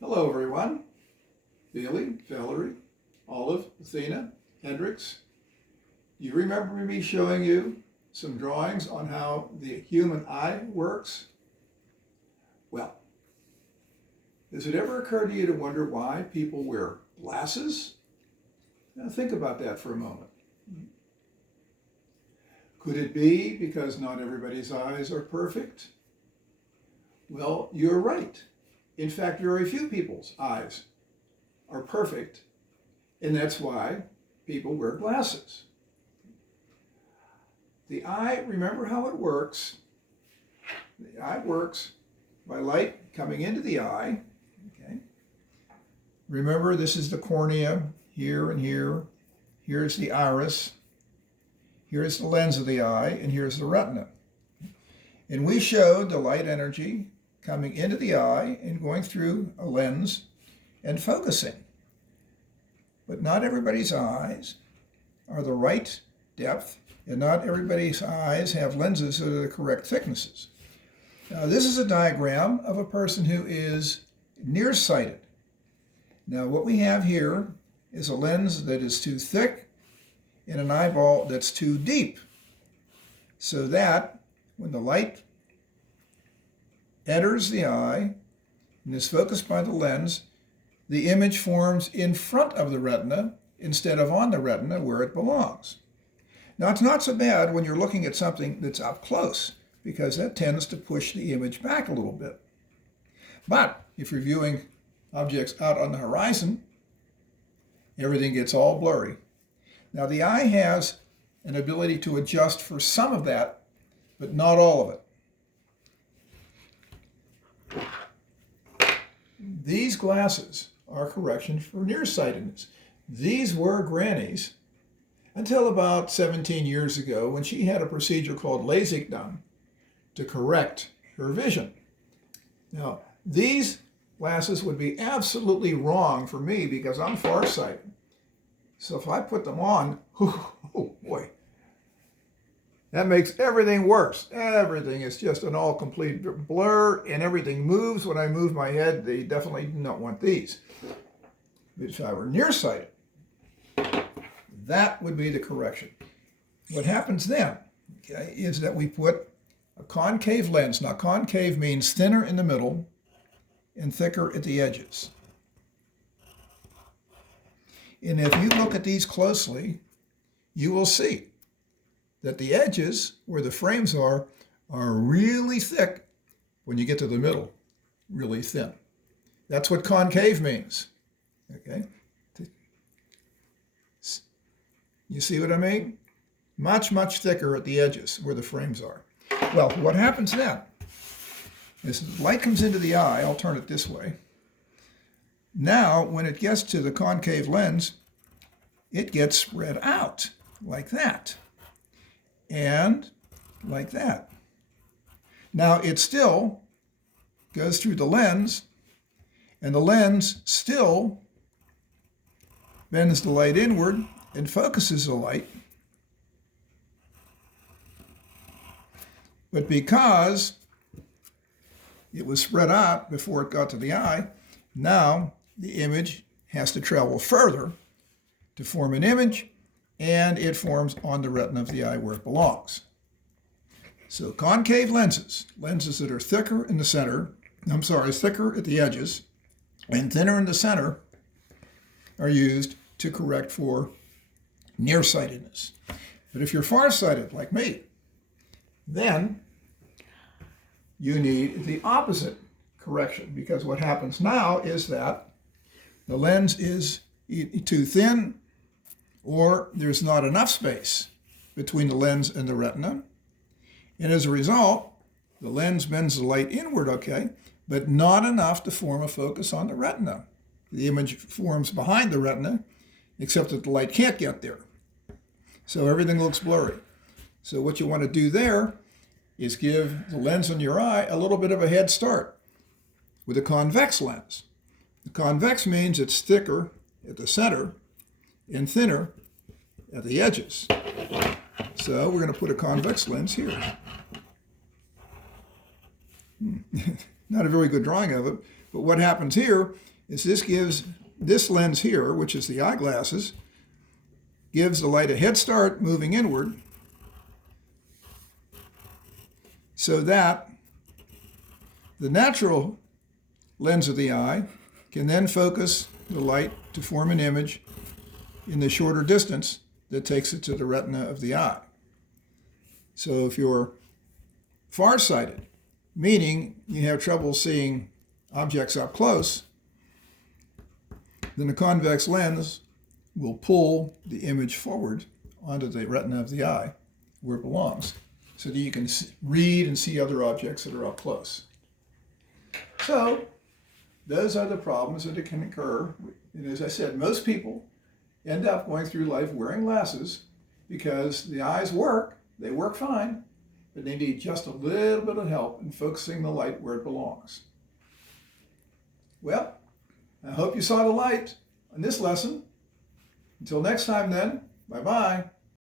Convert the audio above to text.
Hello everyone. Bailey, Valerie, Olive, Athena, Hendricks. You remember me showing you some drawings on how the human eye works? Well, has it ever occurred to you to wonder why people wear glasses? Now think about that for a moment. Could it be because not everybody's eyes are perfect? Well, you're right. In fact, very few people's eyes are perfect, and that's why people wear glasses. The eye, remember how it works? The eye works by light coming into the eye. Okay. Remember, this is the cornea here and here. Here's the iris. Here's the lens of the eye, and here's the retina. And we showed the light energy coming into the eye and going through a lens and focusing. But not everybody's eyes are the right depth, and not everybody's eyes have lenses that are the correct thicknesses. Now, this is a diagram of a person who is nearsighted. Now, what we have here is a lens that is too thick and an eyeball that's too deep, so that when the light enters the eye and is focused by the lens, the image forms in front of the retina instead of on the retina where it belongs. Now, it's not so bad when you're looking at something that's up close, because that tends to push the image back a little bit. But if you're viewing objects out on the horizon, everything gets all blurry. Now, the eye has an ability to adjust for some of that, but not all of it. These glasses are correction for nearsightedness. These were Granny's until about 17 years ago, when she had a procedure called LASIK done to correct her vision. Now, these glasses would be absolutely wrong for me because I'm farsighted. So if I put them on, oh boy, that makes everything worse. Everything is just an all complete blur, and everything moves. When I move my head, they definitely do not want these. If I were nearsighted, that would be the correction. What happens then, okay, is that we put a concave lens. Now, concave means thinner in the middle and thicker at the edges. And if you look at these closely, you will see that the edges where the frames are really thick when you get to the middle, really thin. That's what concave means. Okay? You see what I mean? Much, much thicker at the edges where the frames are. Well, what happens then is light comes into the eye. I'll turn it this way. Now, when it gets to the concave lens, it gets spread out like that. And like that. Now, it still goes through the lens, and the lens still bends the light inward and focuses the light. But because it was spread out before it got to the eye, now the image has to travel further to form an image, and it forms on the retina of the eye where it belongs. So concave lenses that are thicker in the center, thicker at the edges and thinner in the center, are used to correct for nearsightedness. But if you're farsighted like me, then you need the opposite correction, because what happens now is that the lens is too thin, or there's not enough space between the lens and the retina. And as a result, the lens bends the light inward, okay, but not enough to form a focus on the retina. The image forms behind the retina, except that the light can't get there. So everything looks blurry. So what you want to do there is give the lens on your eye a little bit of a head start with a convex lens. The convex means it's thicker at the center and thinner at the edges. So we're going to put a convex lens here. Not a very good drawing of it, But what happens here is this gives this lens here, which is the eyeglasses, gives the light a head start moving inward so that the natural lens of the eye can then focus the light to form an image in the shorter distance that takes it to the retina of the eye. So if you're farsighted, meaning you have trouble seeing objects up close, then the convex lens will pull the image forward onto the retina of the eye where it belongs so that you can read and see other objects that are up close. So those are the problems that can occur. And as I said, most people end up going through life wearing glasses because the eyes work, they work fine, but they need just a little bit of help in focusing the light where it belongs. Well, I hope you saw the light on this lesson. Until next time then, bye-bye.